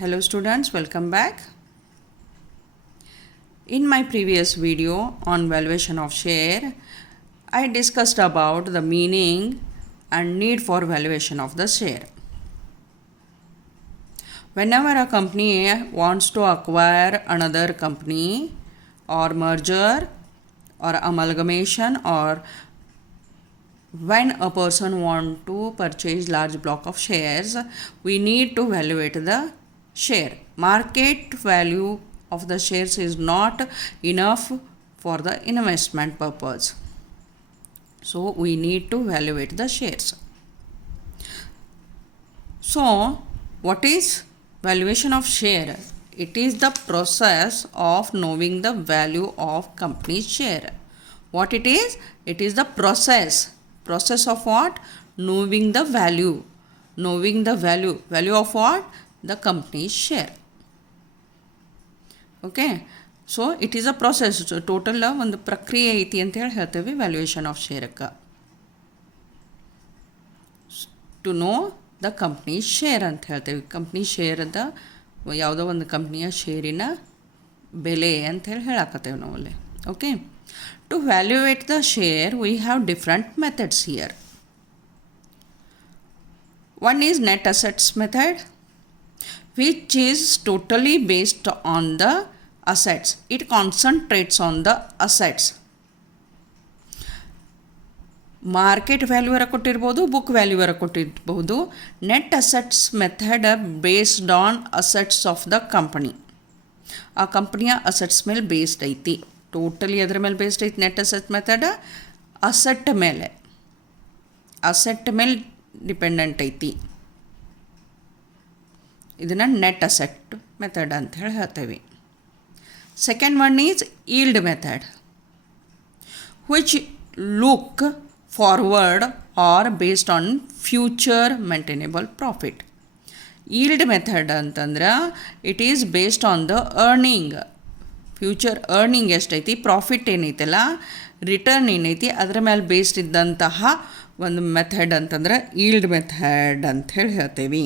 Hello students, welcome back. In my previous video on valuation of share, I discussed about the meaning and need for valuation of the share. Whenever a company wants to acquire another company or merger or amalgamation, or when a person want to purchase large block of shares, we need to evaluate the share. Market value of the shares is not enough for the investment purpose. So we need to evaluate the shares. So what is valuation of share? It is the process of knowing the value of company's share. What it is? It is the process. Process of what? Knowing the value. Knowing the value. Value of what? The company's share. Okay so it is a process. Total ಒಂದು ಪ್ರಕ್ರಿಯೆ ಐತಿ ಅಂತೇಳಿ ಹೇಳ್ತೇವೆ valuation of ಶೇರಕ್ಕೆ. To know the company share ಅಂತ ಹೇಳ್ತೇವೆ. Company ಶೇರದ ಯಾವುದೋ ಒಂದು ಕಂಪ್ನಿಯ ಶೇರಿನ ಬೆಲೆ ಅಂಥೇಳಿ ಹೇಳಾಕತ್ತೇವೆ ನಾವಲ್ಲಿ. Okay, to valuate the share we have different methods here. One is net assets method, which is totally based on the assets. It concentrates on the assets. Market ವ್ಯಾಲ್ಯೂವರ ಕೊಟ್ಟಿರ್ಬೋದು, ಬುಕ್ ವ್ಯಾಲ್ಯೂವರ ಕೊಟ್ಟಿರ್ಬೋದು. Net assets method based on assets of the company. ಆ ಕಂಪ್ನಿಯ assets ಮೇಲೆ based ಐತಿ. Totally ಅದ್ರ ಮೇಲೆ ಬೇಸ್ಡ್ ಐತಿ ನೆಟ್ ಅಸೆಟ್ ಮೆಥಡ್. ಅಸೆಟ್ ಮೇಲೆ ಡಿಪೆಂಡೆಂಟ್ ಐತಿ. ಇದನ್ನು ನೆಟ್ ಅಸೆಟ್ ಮೆಥಡ್ ಅಂತ ಹೇಳಿ ಹೇಳ್ತೇವೆ. Second one is yield method, which look forward are based on future maintainable profit. Yield method ಅಂತಂದ್ರೆ it is based on the earning. Future earning ಎಷ್ಟೈತಿ, profit ಏನೈತಲ್ಲ, return ಏನೈತಿ, ಅದರ ಮೇಲೆ ಬೇಸ್ಡ್ ಇದ್ದಂತಹ ಒಂದು ಮೆಥಡ್ ಅಂತಂದ್ರೆ ಈಲ್ಡ್ ಮೆಥಡ್ ಅಂತ ಹೇಳಿ ಹೇಳ್ತೇವೆ.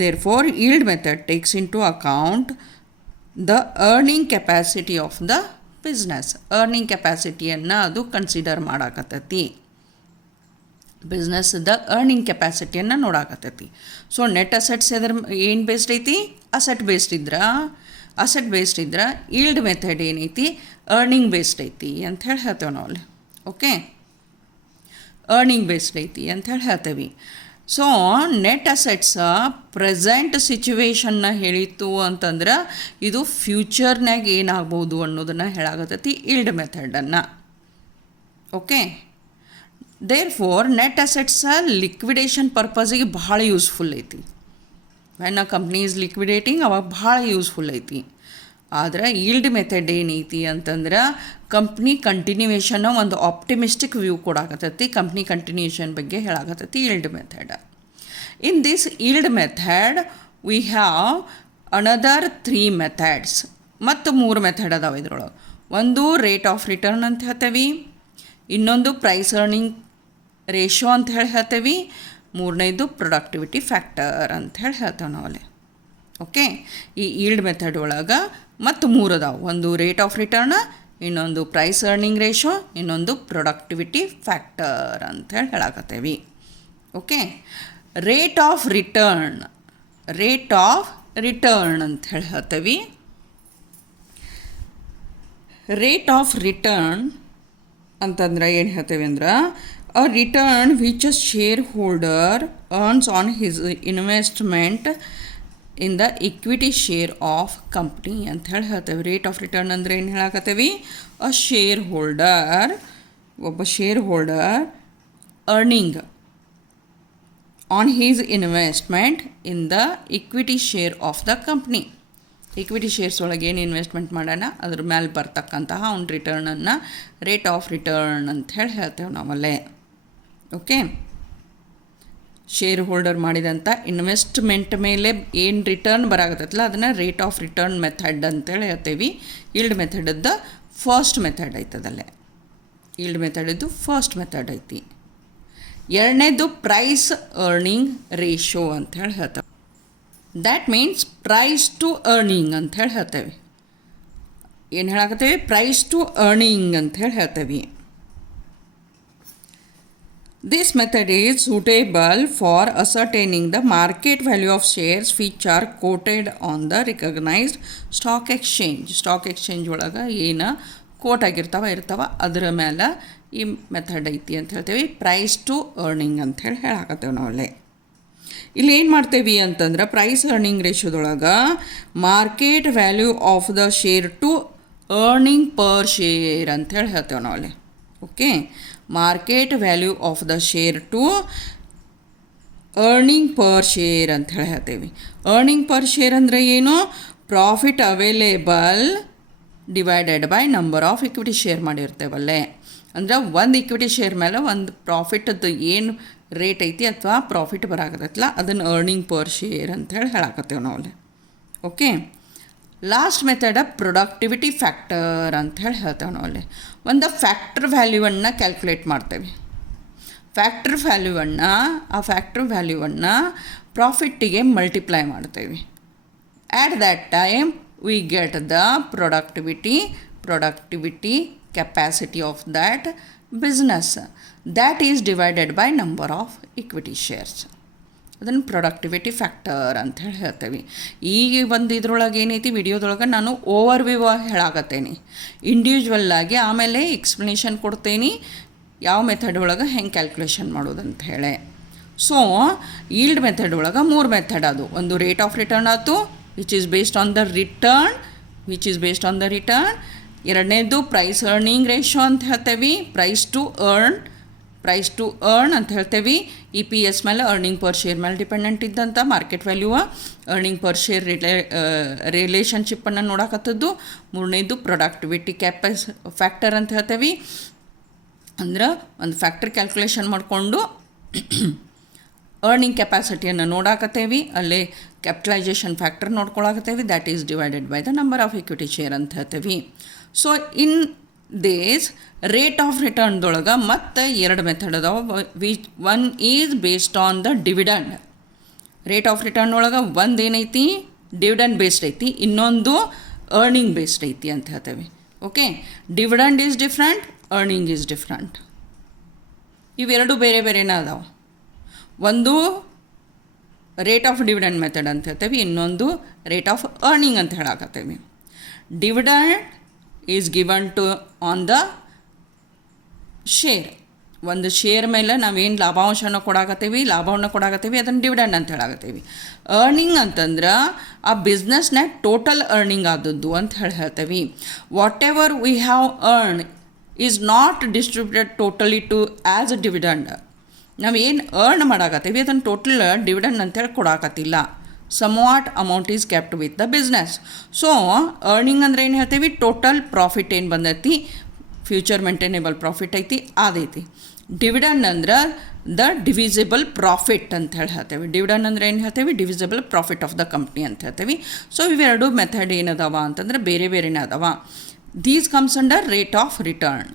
Therefore, yield method takes into account the earning capacity of the business. Earning ಕೆಪಾಸಿಟಿಯನ್ನು ಅದು ಕನ್ಸಿಡರ್ ಮಾಡಾಕತ್ತೈತಿ. ಬಿಸ್ನೆಸ್ದ ಅರ್ನಿಂಗ್ ಕೆಪಾಸಿಟಿಯನ್ನು ನೋಡಾಕತ್ತೈತಿ. ಸೊ ನೆಟ್ ಅಸೆಟ್ಸ್ ಏನು ಬೇಸ್ಡ್ ಐತಿ? ಅಸೆಟ್ ಬೇಸ್ಡ್ ಇದ್ರೆ ಈಲ್ಡ್ ಮೆಥಡ್ ಏನೈತಿ? ಅರ್ನಿಂಗ್ ಬೇಸ್ಡ್ ಐತಿ ಅಂತ ಹೇಳಿ ಹೇಳ್ತೇವೆ ನಾವು. ಓಕೆ, ಅರ್ನಿಂಗ್ ಬೇಸ್ಡ್ ಐತಿ ಅಂತ ಹೇಳಿ ಹೇಳ್ತೇವೆ. ಸೊ ನೆಟ್ ಅಸೆಟ್ಸ್ ಪ್ರೆಸೆಂಟ್ ಸಿಚುವೇಶನ್ನ ಹೇಳಿತ್ತು ಅಂತಂದ್ರೆ ಇದು ಫ್ಯೂಚರ್ನಾಗ ಏನಾಗ್ಬೋದು ಅನ್ನೋದನ್ನು ಹೇಳಾಗತ್ತೈತಿ ಈಲ್ಡ್ ಮೆಥಡನ್ನು. Okay, therefore net assets liquidation ಪರ್ಪಸಿಗೆ ಭಾಳ ಯೂಸ್ಫುಲ್ ಐತಿ. When a company is liquidating ಅವಾಗ ಭಾಳ ಯೂಸ್ಫುಲ್ ಐತಿ. ಆದರೆ ಈಲ್ಡ್ ಮೆಥಡ್ ಏನೈತಿ ಅಂತಂದ್ರೆ ಕಂಪ್ನಿ ಕಂಟಿನ್ಯೂಯೇಷನ್ ಒಂದು ಆಪ್ಟಿಮಿಸ್ಟಿಕ್ ವ್ಯೂ ಕೊಡಾಕತ್ತೈತಿ. ಕಂಪ್ನಿ ಕಂಟಿನ್ಯೂಯೇಷನ್ ಬಗ್ಗೆ ಹೇಳಾಕತ್ತೈತಿ yield method. In this yield method we have another 3 methods. ಮತ್ತು 3 ಮೆಥಡ್ ಅದಾವೆ ಇದ್ರೊಳಗೆ. ಒಂದು ರೇಟ್ ಆಫ್ ರಿಟರ್ನ್ ಅಂತ ಹೇಳ್ತೇವೆ, ಇನ್ನೊಂದು ಪ್ರೈಸ್ ಅರ್ನಿಂಗ್ ರೇಷೋ ಅಂತ ಹೇಳಿ ಹೇಳ್ತೇವೆ, ಮೂರನೇದು ಪ್ರೊಡಕ್ಟಿವಿಟಿ ಫ್ಯಾಕ್ಟರ್ ಅಂತ ಹೇಳಿ ಹೇಳ್ತೇವೆ ನಾವಲ್ಲಿ. ಓಕೆ, ಈ ಈಲ್ಡ್ ಮೆಥಡ್ ಒಳಗೆ ಮತ್ತು 3 ಅದಾವೆ. ಒಂದು ರೇಟ್ ಆಫ್ ರಿಟರ್ನ್, ಇನ್ನೊಂದು ಪ್ರೈಸ್ ಅರ್ನಿಂಗ್ ರೇಷೋ, ಇನ್ನೊಂದು ಪ್ರೊಡಕ್ಟಿವಿಟಿ ಫ್ಯಾಕ್ಟರ್ ಅಂಥೇಳಿ ಹೇಳಾಕತ್ತೇವೆ. ಓಕೆ, ರೇಟ್ ಆಫ್ ರಿಟರ್ನ್ ಅಂತ ಹೇಳಿ ಹೇಳ್ತೇವೆ. ರೇಟ್ ಆಫ್ ರಿಟರ್ನ್ ಅಂತಂದ್ರೆ ಏನು ಹೇಳ್ತೇವೆ ಅಂದ್ರೆ a return which a shareholder earns on his investment in the equity share of company ಅಂತ ಹೇಳಿ ಹೇಳ್ತೇವೆ. ರೇಟ್ ಆಫ್ ರಿಟರ್ನ್ ಅಂದರೆ ಏನು ಹೇಳಾಕತ್ತೇವೆ? ಒಬ್ಬ share holder earning on his investment in the equity share of the company. Equity shares ಒಳಗೆ ಏನು investment ಮಾಡೋಣ ಅದ್ರ ಮೇಲೆ ಬರ್ತಕ್ಕಂತಹ ಅವ್ನ ರಿಟರ್ನನ್ನು ರೇಟ್ ಆಫ್ ರಿಟರ್ನ್ ಅಂತ ಹೇಳಿ ಹೇಳ್ತೇವೆ ನಾವಲ್ಲೇ. ಓಕೆ, ಶೇರ್ ಹೋಲ್ಡರ್ ಮಾಡಿದಂಥ ಇನ್ವೆಸ್ಟ್ಮೆಂಟ್ ಮೇಲೆ ಏನು ರಿಟರ್ನ್ ಬರಾಗತ್ತಲ್ಲ ಅದನ್ನು ರೇಟ್ ಆಫ್ ರಿಟರ್ನ್ ಮೆಥಡ್ ಅಂತೇಳಿ ಹೇಳ್ತೇವೆ. ಈಲ್ಡ್ ಮೆಥಡದ್ದು ಫಸ್ಟ್ ಮೆಥಡ್ ಐತದಲ್ಲೇ. ಈಲ್ಡ್ ಮೆಥಡದ್ದು ಫಸ್ಟ್ ಮೆಥಡ್ ಐತಿ. ಎರಡನೇದು ಪ್ರೈಸ್ ಅರ್ನಿಂಗ್ ರೇಷೋ ಅಂತ ಹೇಳಿ ಹೇಳ್ತೇವೆ. That means price to earning ಅಂತ ಹೇಳಿ ಹೇಳ್ತೇವೆ. ಏನು ಹೇಳಾಕತ್ತೇವೆ? ಪ್ರೈಸ್ ಟು ಅರ್ನಿಂಗ್ ಅಂತ ಹೇಳಿ ಹೇಳ್ತೇವೆ. This method is suitable for ascertaining the market value of shares which are quoted on the recognized stock exchange. Stock exchange ಒಳಗೆ ಏನು ಕೋಟ್ ಇರ್ತಾವ ಅದರ ಮೇಲೆ ಈ ಮೆಥಡ್ ಐತಿ ಅಂತ ಹೇಳ್ತೇವೆ. ಪ್ರೈಸ್ ಟು ಅರ್ನಿಂಗ್ ಅಂತ ಹೇಳಾಕತ್ತೇವೆ ನಾವಲ್ಲೇ. ಇಲ್ಲಿ ಏನು ಮಾಡ್ತೇವೆ ಅಂತಂದ್ರೆ ಪ್ರೈಸ್ ಅರ್ನಿಂಗ್ ರೇಷಿಯೋದೊಳಗೆ market value of the share to earning per share ಅಂತ ಹೇಳ್ತೇವೆ ನಾವಲ್ಲೇ. Okay, market value of the share to earning per share ಅಂತ ಹೇಳ್ತೇವೆ. ಅರ್ನಿಂಗ್ ಪರ್ ಶೇರ್ ಅಂದರೆ ಏನು? Profit available divided by number of equity share ಮಾಡಿರ್ತೇವಲ್ಲೇ. ಅಂದ್ರೆ ಒಂದು ಇಕ್ವಿಟಿ ಶೇರ್ ಮೇಲೆ ಒಂದು ಪ್ರಾಫಿಟದ್ದು ಏನು ರೇಟ್ ಐತಿ ಅಥವಾ ಪ್ರಾಫಿಟ್ ಬರಾಕತ್ತಲ್ಲ ಅದನ್ನು ಅರ್ನಿಂಗ್ ಪರ್ ಶೇರ್ ಅಂತ ಹೇಳಾಕತ್ತೇವೆ ನಾವಲ್ಲಿ. ಓಕೆ, ಲಾಸ್ಟ್ ಮೆಥಡ ಪ್ರೊಡಕ್ಟಿವಿಟಿ ಫ್ಯಾಕ್ಟರ್ ಅಂತ ಹೇಳ್ತೇವೆ ನಾವಲ್ಲಿ. ಒಂದು ಫ್ಯಾಕ್ಟರ್ ವ್ಯಾಲ್ಯೂವನ್ನು ಕ್ಯಾಲ್ಕುಲೇಟ್ ಮಾಡ್ತೇವೆ. ಫ್ಯಾಕ್ಟರ್ ವ್ಯಾಲ್ಯೂವನ್ನು ಪ್ರಾಫಿಟ್ಟಿಗೆ ಮಲ್ಟಿಪ್ಲೈ ಮಾಡ್ತೇವೆ. At that time we get the productivity capacity of that business that is divided by number of equity shares. ಅದನ್ನು ಪ್ರೊಡಕ್ಟಿವಿಟಿ ಫ್ಯಾಕ್ಟರ್ ಅಂತ ಹೇಳ್ತೇವೆ. ಈಗ ಒಂದು ಇದ್ರೊಳಗೆ ಏನೈತಿ ವಿಡಿಯೋದೊಳಗೆ ನಾನು ಓವರ್ ವ್ಯೂ ಹೇಳಾಕತ್ತೇನೆ ಇಂಡಿವಿಜುವಲ್ಲಾಗಿ, ಆಮೇಲೆ ಎಕ್ಸ್ಪ್ಲನೇಷನ್ ಕೊಡ್ತೇನೆ ಯಾವ ಮೆಥಡ್ ಒಳಗೆ ಹೆಂಗೆ ಕ್ಯಾಲ್ಕುಲೇಷನ್ ಮಾಡೋದಂತ ಹೇಳಿ. ಸೊ ಈಲ್ಡ್ ಮೆಥಡ್ ಒಳಗೆ 3 ಮೆಥಡ್ ಅದು. ಒಂದು ರೇಟ್ ಆಫ್ ರಿಟರ್ನ್ ಆಯ್ತು which is based on the return. ಎರಡನೇದು ಪ್ರೈಸ್ ಅರ್ನಿಂಗ್ ರೇಷಿಯೋ ಅಂತ ಹೇಳ್ತೇವೆ. ಪ್ರೈಸ್ ಟು ಅರ್ನ್ ಅಂತ ಹೇಳ್ತೇವೆ. EPS ಮೇಲೆ ಅರ್ನಿಂಗ್ ಪರ್ ಶೇರ್ ಮೇಲೆ ಡಿಪೆಂಡೆಂಟ್ ಇದ್ದಂಥ market value earning per share ರಿಲೇಷನ್ಶಿಪ್ಪನ್ನು ನೋಡಕತ್ತದ್ದು. ಮೂರನೇದು ಪ್ರೊಡಕ್ಟಿವಿಟಿ ಫ್ಯಾಕ್ಟರ್ ಅಂತ ಹೇಳ್ತೇವೆ. ಅಂದ್ರೆ ಒಂದು ಫ್ಯಾಕ್ಟರ್ ಕ್ಯಾಲ್ಕುಲೇಷನ್ ಮಾಡಿಕೊಂಡು ಅರ್ನಿಂಗ್ ಕೆಪಾಸಿಟಿಯನ್ನು ನೋಡಾಕತ್ತೇವೆ. ಅಲ್ಲೇ ಕ್ಯಾಪಿಟಲೈಸೇಷನ್ ಫ್ಯಾಕ್ಟರ್ ನೋಡ್ಕೊಳಕತ್ತೇವೆ. That is divided by the number of equity share ಅಂತ ಹೇಳ್ತೇವೆ. So in Des rate of ರಿಟರ್ನ್ದೊಳಗೆ ಮತ್ತೆ 2 ಮೆಥಡ್ ಅದಾವೆ. One is based on the dividend. Rate of return ಒಳಗೆ ಒಂದು ಏನೈತಿ ಡಿವಿಡೆಂಡ್ ಬೇಸ್ಡ್ ಐತಿ, ಇನ್ನೊಂದು ಅರ್ನಿಂಗ್ ಬೇಸ್ಡ್ ಐತಿ ಅಂತ ಹೇಳ್ತೇವೆ. Okay, dividend is different, earning is different. ಇವೆರಡು ಬೇರೆ ಬೇರೆನೇ ಅದಾವೆ. ಒಂದು ರೇಟ್ ಆಫ್ ಡಿವಿಡೆಂಡ್ ಮೆಥಡ್ ಅಂತ ಹೇಳ್ತೇವೆ, ಇನ್ನೊಂದು ರೇಟ್ ಆಫ್ ಅರ್ನಿಂಗ್ ಅಂತ ಹೇಳಾಕತ್ತೇವೆ. Dividend is given to on the share. ಒಂದು ಶೇರ್ ಮೇಲೆ ನಾವೇನು ಲಾಭಾಂಶವನ್ನು ಕೊಡಾಕತ್ತೀವಿ ಅದನ್ನು ಡಿವಿಡೆಂಡ್ ಅಂತ ಹೇಳಾಕತ್ತೀವಿ. ಅರ್ನಿಂಗ್ ಅಂತಂದ್ರೆ ಆ ಬಿಸ್ನೆಸ್ನಾಗ ಟೋಟಲ್ ಅರ್ನಿಂಗ್ ಆದದ್ದು ಅಂತ ಹೇಳ್ತೇವೆ. Whatever we have earn is not distributed totally to as a dividend. ನಾವೇನು ಅರ್ನ್ ಮಾಡಾಕತ್ತೀವಿ ಅದನ್ನು ಟೋಟಲ್ ಡಿವಿಡೆಂಡ್ ಅಂತೇಳಿ ಕೊಡಾಕತ್ತಿಲ್ಲ. somewhat amount is kept with the business. So earning ಅಂದರೆ ಏನು ಹೇಳ್ತೀವಿ? ಟೋಟಲ್ ಪ್ರಾಫಿಟ್ ಏನು ಬಂದೈತಿ, ಫ್ಯೂಚರ್ ಮೇಂಟೈನೇಬಲ್ ಪ್ರಾಫಿಟ್ ಐತಿ ಅದೈತಿ. ಡಿವಿಡೆಂಡ್ ಅಂದ್ರೆ ದ ಡಿವಿಸಿಬಲ್ ಪ್ರಾಫಿಟ್ ಅಂತ ಹೇಳ್ತೇವೆ. ಡಿವಿಡೆಂಡ್ ಅಂದರೆ ಏನು ಹೇಳ್ತೇವೆ? Divisible profit of the company ಅಂತ ಹೇಳ್ತೇವೆ. ಸೊ ಇವೆರಡು ಮೆಥಡ್ ಏನದಾವ ಅಂತಂದ್ರೆ ಬೇರೆ ಬೇರೆನೇ ಅದಾವ. These comes under rate of return.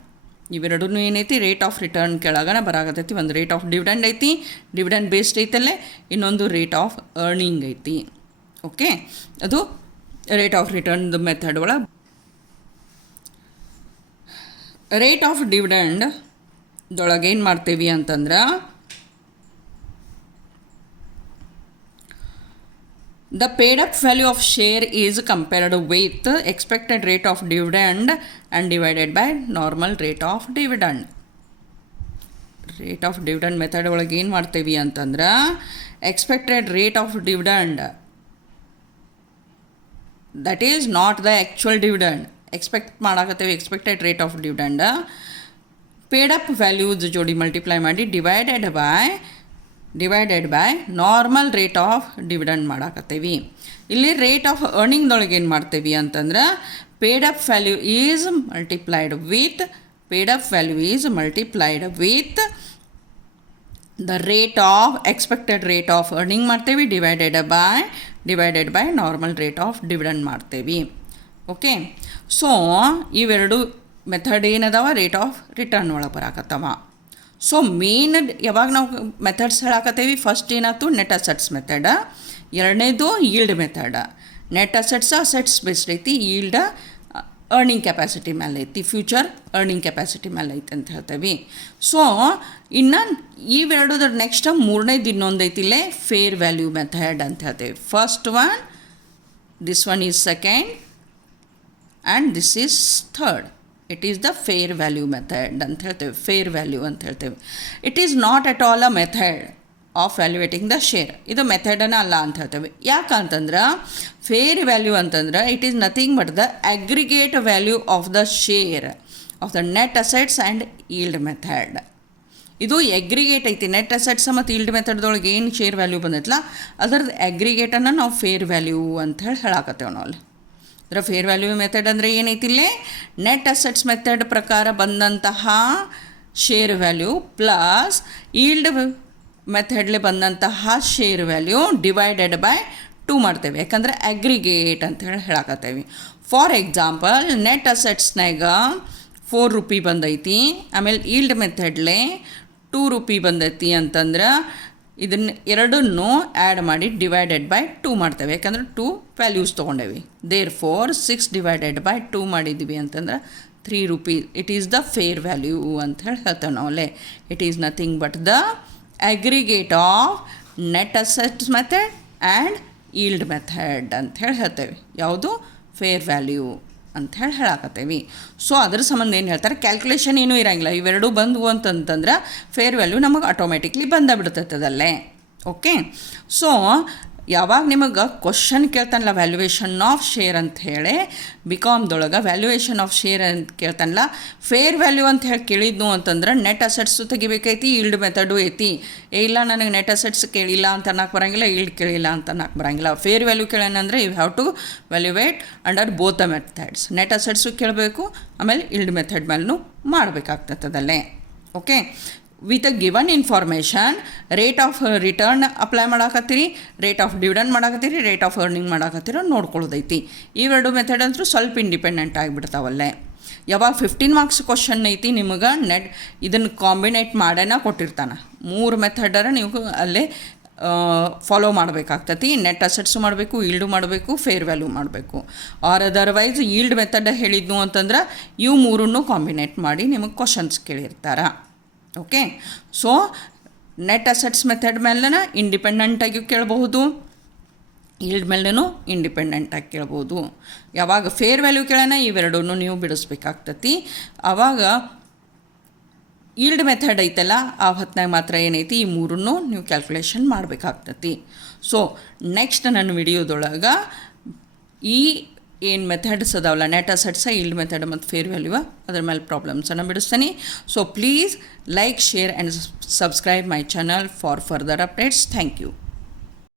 ಇವೆರಡೂ ಏನೈತಿ ರೇಟ್ ಆಫ್ ರಿಟರ್ನ್ ಕೆಳಗನ ಬರಾಕತ್ತೈತಿ. ಒಂದು ರೇಟ್ ಆಫ್ ಡಿವಿಡೆಂಡ್ ಐತಿ, ಡಿವಿಡೆಂಡ್ ಬೇಸ್ಡ್ ಐತಲ್ಲೇ. ಇನ್ನೊಂದು ರೇಟ್ ಆಫ್ ಅರ್ನಿಂಗ್ ಐತಿ. ಓಕೆ, ಅದು ರೇಟ್ ಆಫ್ ರಿಟರ್ನ್ದು ಮೆಥಡ್ ಒಳಗೆ. ರೇಟ್ ಆಫ್ ಡಿವಿಡೆಂಡ್ ದೊಳಗೆ ಏನು ಮಾಡ್ತೇವೆ ಅಂತಂದ್ರೆ the paid up value of share is compared with expected rate of dividend and divided by normal rate of dividend. Rate of dividend method ಒಳಗೆ ಏನು ಮಾಡ್ತೇವೆ ಅಂತಂದ್ರೆ expected rate of dividend that is not the actual dividend. Expect ಮಾಡಾಕತ್ತೇವೆ expected rate of dividend paid up values ಜೋಡಿ multiply ಮಾಡಿ divided by normal rate of dividend ಮಾಡಾಕತ್ತೇವಿ. ಇಲ್ಲಿ rate of ಅರ್ನಿಂಗ್ದೊಳಗೆ ಏನು ಮಾಡ್ತೇವೆ ಅಂತಂದ್ರೆ paid up value is multiplied with the rate of expected rate of earning ಮಾಡ್ತೇವೆ divided by normal rate of dividend ಮಾಡ್ತೇವೆ. ಓಕೆ, ಸೊ ಇವೆರಡು ಮೆಥಡ್ ಏನದಾವ ರೇಟ್ ಆಫ್ ರಿಟರ್ನ್ ಒಳಗೆ ಬರಾಕತ್ತವ. ಸೊ ಮೇನ್ ಯಾವಾಗ ನಾವು ಮೆಥಡ್ಸ್ ಹೇಳಾಕತ್ತೇವಿ, ಫಸ್ಟ್ ಏನಾಯ್ತು ನೆಟ್ ಅಸೆಟ್ಸ್ ಮೆಥಡ್, ಎರಡನೇದು yield method. Net assets based ಐತಿ, ಈಲ್ಡ್ ಅರ್ನಿಂಗ್ ಕೆಪಾಸಿಟಿ ಮೇಲೆ ಐತಿ, ಫ್ಯೂಚರ್ ಅರ್ನಿಂಗ್ ಕೆಪಾಸಿಟಿ ಮೇಲೆ ಐತಿ ಅಂತ ಹೇಳ್ತೇವೆ. ಸೊ ಇನ್ನು ಇವೆರಡೋದ್ರ ನೆಕ್ಸ್ಟ್ ಮೂರನೇದು ಇನ್ನೊಂದು ಐತಿಲ್ಲೇ ಫೇರ್ ವ್ಯಾಲ್ಯೂ ಮೆಥಡ್ ಅಂತ ಹೇಳ್ತೇವೆ. First one, this one is second and this is third. It is the fair value method ಅಂತ ಹೇಳ್ತೇವೆ. ಫೇರ್ ವ್ಯಾಲ್ಯೂ ಅಂತ ಹೇಳ್ತೇವೆ. It is not at all a method of valuating the share. ಇದು ಮೆಥಡನ್ನ ಅಲ್ಲ ಅಂತ ಹೇಳ್ತೇವೆ. ಯಾಕಂತಂದ್ರೆ ಫೇರ್ ವ್ಯಾಲ್ಯೂ ಅಂತಂದ್ರೆ it is nothing but the aggregate value of the share of the net assets and yield method. ಇದು ಎಗ್ರಿಗೇಟ್ ಐತಿ. Net assets ಮತ್ತು ಈಲ್ಡ್ ಮೆಥಡ್ದೊಳಗೆ ಏನು ಶೇರ್ ವ್ಯಾಲ್ಯೂ ಬಂದೈತಲ್ಲ ಅದರದ್ದು ಅಗ್ರಿಗೇಟನ್ನು ನಾವು ಫೇರ್ ವ್ಯಾಲ್ಯೂ ಅಂತ ಹೇಳಾಕತ್ತೇವೆ ನಾವು ಅಲ್ಲಿ. ಅದರ ಫೇರ್ ವ್ಯಾಲ್ಯೂ ಮೆಥಡ್ ಅಂದರೆ ಏನೈತಿ ಇಲ್ಲಿ, ನೆಟ್ ಅಸೆಟ್ಸ್ ಮೆಥಡ್ ಪ್ರಕಾರ ಬಂದಂತಹ ಶೇರ್ ವ್ಯಾಲ್ಯೂ ಪ್ಲಸ್ ಈಲ್ಡ್ ಮೆಥಡ್ಲೆ ಬಂದಂತಹ ಶೇರ್ ವ್ಯಾಲ್ಯೂ ಡಿವೈಡೆಡ್ ಬೈ 2 ಮಾಡ್ತೇವೆ. ಯಾಕಂದರೆ ಅಗ್ರಿಗೇಟ್ ಅಂತ ಹೇಳಾಕತ್ತೇವೆ. ಫಾರ್ ಎಕ್ಸಾಂಪಲ್, ನೆಟ್ ಅಸೆಟ್ಸ್ನಾಗ 4 ರೂಪಿ ಬಂದೈತಿ, ಆಮೇಲೆ ಈಲ್ಡ್ ಮೆಥಡ್ಲೆ 2 ರೂಪಿ ಬಂದೈತಿ ಅಂತಂದ್ರೆ ಇದನ್ನು ಎರಡನ್ನೂ ಆ್ಯಡ್ ಮಾಡಿ ಡಿವೈಡೆಡ್ ಬೈ 2 ಮಾಡ್ತೇವೆ. ಯಾಕಂದ್ರೆ 2 ವ್ಯಾಲ್ಯೂಸ್ ತೊಗೊಂಡೇವಿ. ದೇರ್ ಫೋರ್ 6 ಡಿವೈಡೆಡ್ ಬೈ 2 ಮಾಡಿದ್ವಿ ಅಂತಂದ್ರೆ 3 rupee. It is the fair value ಅಂತ ಹೇಳ್ತೇವೆ ನಾವು ಅಲ್ಲೇ. It is nothing but the aggregate of net assets method and yield method ಅಂತ ಹೇಳ್ತೇವೆ. ಯಾವುದು ಫೇರ್ ವ್ಯಾಲ್ಯೂ ಅಂತ ಹೇಳಾಕತ್ತೇವೆ. ಸೊ ಅದ್ರ ಸಂಬಂಧ ಏನು ಹೇಳ್ತಾರೆ, ಕ್ಯಾಲ್ಕುಲೇಷನ್ ಏನೂ ಇರೋಂಗಿಲ್ಲ. ಇವೆರಡೂ ಬಂದವು ಅಂತಂತಂದ್ರೆ ಫೇರ್ ವ್ಯಾಲ್ಯೂ ನಮಗೆ ಆಟೋಮೆಟಿಕ್ಲಿ ಬಿಡ್ತೈತದಲ್ಲೇ. ಓಕೆ. ಸೊ ಯಾವಾಗ ನಿಮಗೆ ಕ್ವಶನ್ ಕೇಳ್ತಾನಲ್ಲ ವ್ಯಾಲ್ಯೂಯೇಷನ್ ಆಫ್ ಶೇರ್ ಅಂತ ಹೇಳಿ, ಬಿಕಾಮ್ದೊಳಗೆ ವ್ಯಾಲ್ಯೂಯೇಷನ್ ಆಫ್ ಶೇರ್ ಅಂತ ಕೇಳ್ತಾನಲ್ಲ, ಫೇರ್ ವ್ಯಾಲ್ಯೂ ಅಂತ ಹೇಳಿ ಕೇಳಿದ್ನು ಅಂತಂದ್ರೆ ನೆಟ್ ಅಸೆಟ್ಸು ತೆಗಿಬೇಕೈತಿ, ಈಲ್ಡ್ ಮೆಥಡು ಐತಿ. ಇಲ್ಲ ನನಗೆ ನೆಟ್ ಅಸೆಟ್ಸ್ ಕೇಳಿಲ್ಲ ಅಂತ ಅನ್ನಕ್ಕೆ ಬರೋಂಗಿಲ್ಲ, ಈಲ್ಡ್ ಕೇಳಿಲ್ಲ ಅಂತ ಅನ್ನಕ್ಕೆ ಬರೋಂಗಿಲ್ಲ. ಫೇರ್ ವ್ಯಾಲ್ಯೂ ಕೇಳೋಣಂದ್ರೆ you have to valuate under both the methods. Net assets ಕೇಳಬೇಕು, ಆಮೇಲೆ ಈಲ್ಡ್ ಮೆಥಡ್ ಮೇಲೂ ಮಾಡಬೇಕಾಗ್ತದಲ್ಲೇ. Okay. With a given information rate of return apply ಮಾಡಾಕತ್ತೀರಿ, ರೇಟ್ ಆಫ್ ಡಿವಿಡೆಂಡ್ ಮಾಡಾಕತ್ತೀರಿ, ರೇಟ್ ಆಫ್ ಅರ್ನಿಂಗ್ ಮಾಡಾಕತ್ತೀರಿ ನೋಡ್ಕೊಳ್ಳೋದೈತಿ. ಇವೆರಡು ಮೆಥಡ್ ಅಂತೂ ಸ್ವಲ್ಪ ಇಂಡಿಪೆಂಡೆಂಟ್ ಆಗಿಬಿಡ್ತಾವಲ್ಲೇ. ಯಾವಾಗ 15 ಮಾರ್ಕ್ಸ್ ಕ್ವಶನ್ ಐತಿ ನಿಮಗೆ ನೆಟ್ ಇದನ್ನು ಕಾಂಬಿನೇಟ್ ಮಾಡೇನ ಕೊಟ್ಟಿರ್ತಾನೆ. 3 ಮೆಥಡರ ನೀವು ಅಲ್ಲೇ ಫಾಲೋ ಮಾಡಬೇಕಾಗ್ತತಿ. ನೆಟ್ ಅಸೆಟ್ಸು ಮಾಡಬೇಕು, ಈಲ್ಡು ಮಾಡಬೇಕು, ಫೇರ್ ವ್ಯಾಲ್ಯೂ ಮಾಡಬೇಕು. ಆರ್ ಅದರ್ವೈಸ್ ಈಲ್ಡ್ ಮೆಥಡ್ ಹೇಳಿದ್ನು ಅಂತಂದ್ರೆ ಇವು ಮೂರನ್ನು ಕಾಂಬಿನೇಟ್ ಮಾಡಿ ನಿಮಗೆ ಕ್ವಶನ್ಸ್ ಕೇಳಿರ್ತಾರೆ. Okay. So net assets method ಮೇಲೆನ ಇಂಡಿಪೆಂಡೆಂಟಾಗಿ ಕೇಳಬಹುದು, ಈಲ್ಡ್ ಮೇಲೆನೂ ಇಂಡಿಪೆಂಡೆಂಟಾಗಿ ಕೇಳ್ಬೋದು. ಯಾವಾಗ ಫೇರ್ ವ್ಯಾಲ್ಯೂ ಕೇಳೋಣ ಇವೆರಡೂ ನೀವು ಬಿಡಿಸ್ಬೇಕಾಗ್ತತಿ. ಆವಾಗ ಈಲ್ಡ್ ಮೆಥಡ್ ಐತಲ್ಲ ಆ ಹೊತ್ತಿನಾಗ ಮಾತ್ರ ಏನೈತಿ ಈ ಮೂರನ್ನು ನೀವು ಕ್ಯಾಲ್ಕುಲೇಷನ್ ಮಾಡಬೇಕಾಗ್ತತಿ. ಸೊ ನೆಕ್ಸ್ಟ್ ನನ್ನ ವಿಡಿಯೋದೊಳಗೆ ಈ ಏನು ಮೆಥಡ್ಸ್ ಅದಾವಲ್ಲ ನೆಟ್ ಅಸೆಟ್ಸ, ಈಲ್ಡ್ ಮೆಥಡ್ ಮತ್ತು ಫೇರ್ ವ್ಯಾಲ್ಯೂ ಅದ್ರ ಮೇಲೆ ಪ್ರಾಬ್ಲಮ್ಸನ್ನು ಬಿಡಿಸ್ತೀನಿ. So please like, share and subscribe my channel for further updates. Thank you.